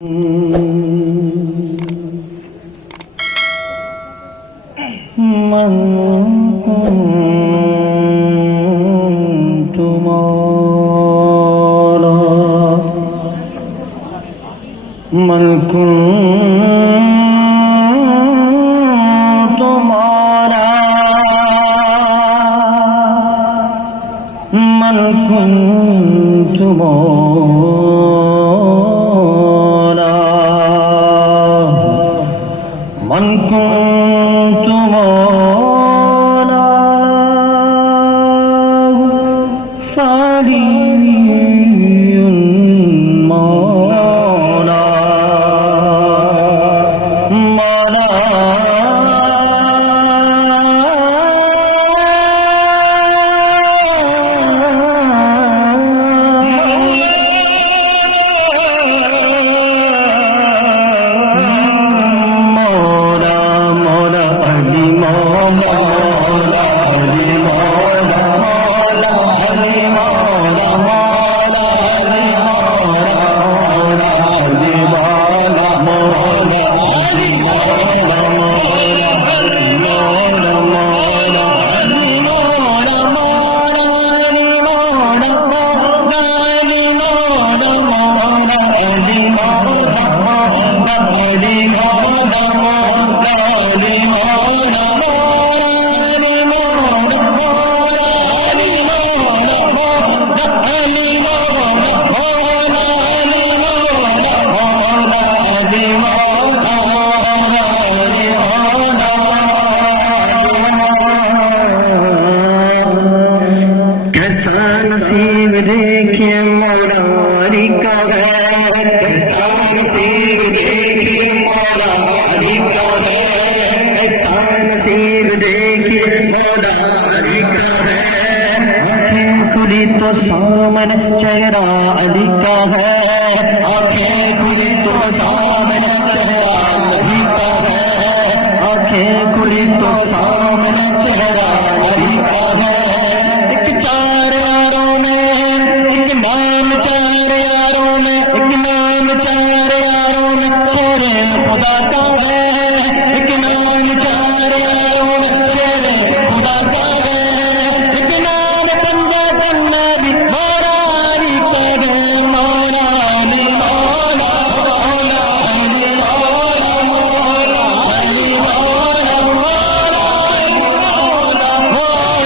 من كنت مولا من كنت مولا من كنت مولا من كنت مولا فعلي مولا مولا नसीब देखिए मौलारी का है, ऐसा नसीब देखिए मौलारी का है, ऐसा नसीब देखिए मौलारी का है। आंखें खुली तो सामने चेहरा अली का है, आंखें खुली तो सामने चेहरा अली का है, आंखें खुली तो सामने चेहरा अली का है। खुदा का है एक नाम चार यारों में शेरे खुदा का है एक नाम पंजा करना भी मौलारी का है मौलानी मौला मौला अली मौला मौला अली मौला मौला मौला अली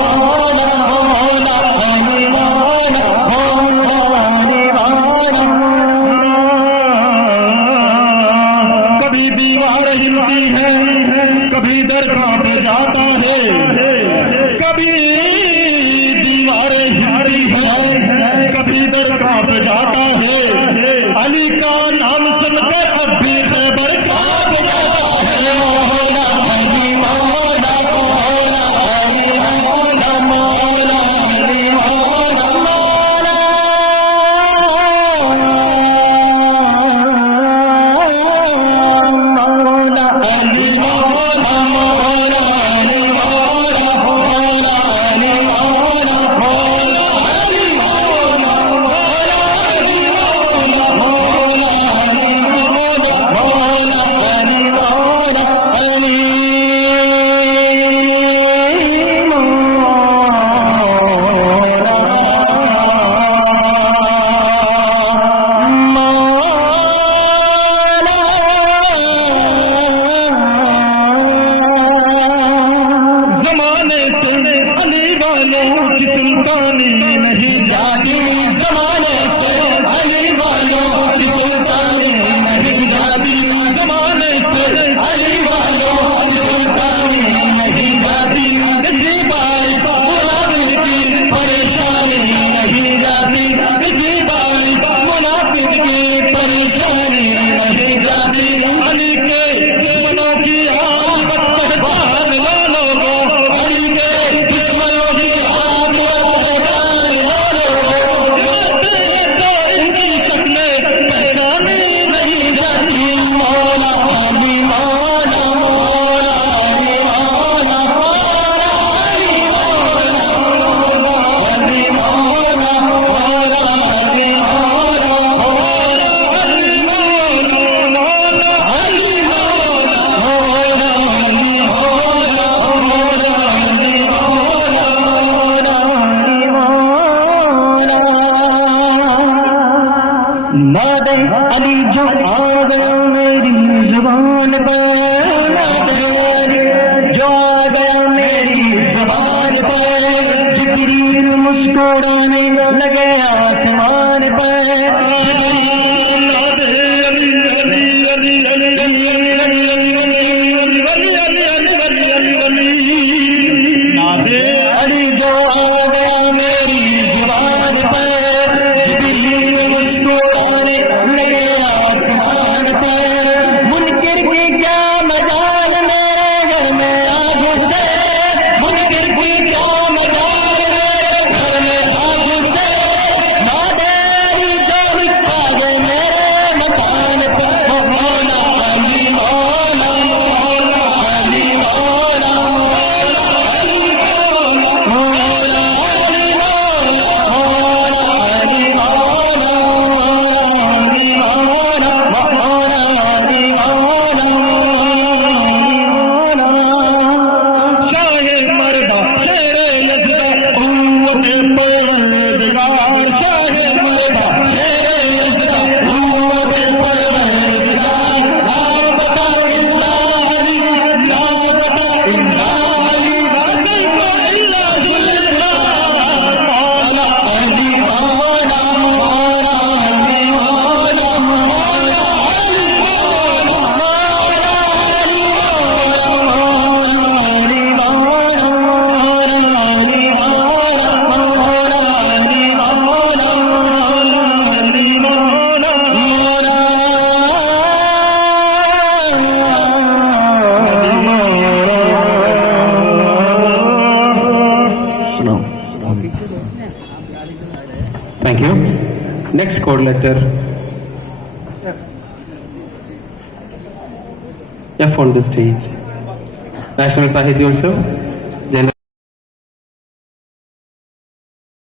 मौला मौला अली मौला मौला अली मौला कभी दीवार हिलती है, कभी दर कांप जाता है, कभी दीवार हिलती है, कभी दर कांप जाता है। अली का नाम सुनकर अब भी खैबर कांप जाता है। मौला अली मौला मौला अली मौला मौला अली मौला मौला अली मौला मौला अली मौला मौला मुझको उड़ाने लगे आसमान पर। अली जो आ गया मेरी जुबान पर, मुझको उड़ाने लगे आसमान पर। मुनकिर की क्या मजाल मेरे घर में आज से, मुनकिर की क्या मजाल मेरे घर में आज से। नादेरी जो लिखा गए मेरे मकान पर, मौला अली मौला मौला अली मौला मौला अली मौला अली मौला अली मौला मौला अली मौला। शाहे मर्दा शेरे यज़दा क़ुव्वत परवरदिगार, शाहे मर्दा शेरे यज़दा क़ुव्वत परवरदिगार। ला बता इल्ला अली, ला बता इल्ला अली, सैफ़ इल्ला ज़ुल्फ़ार। मौला अली मौला मौला अली मौला मौला अली मौला अली मौला अली मौला अली मौला मौला अली मौला अली मौला Thank you. Next code letter F on the stage. National Sahitya Utsav.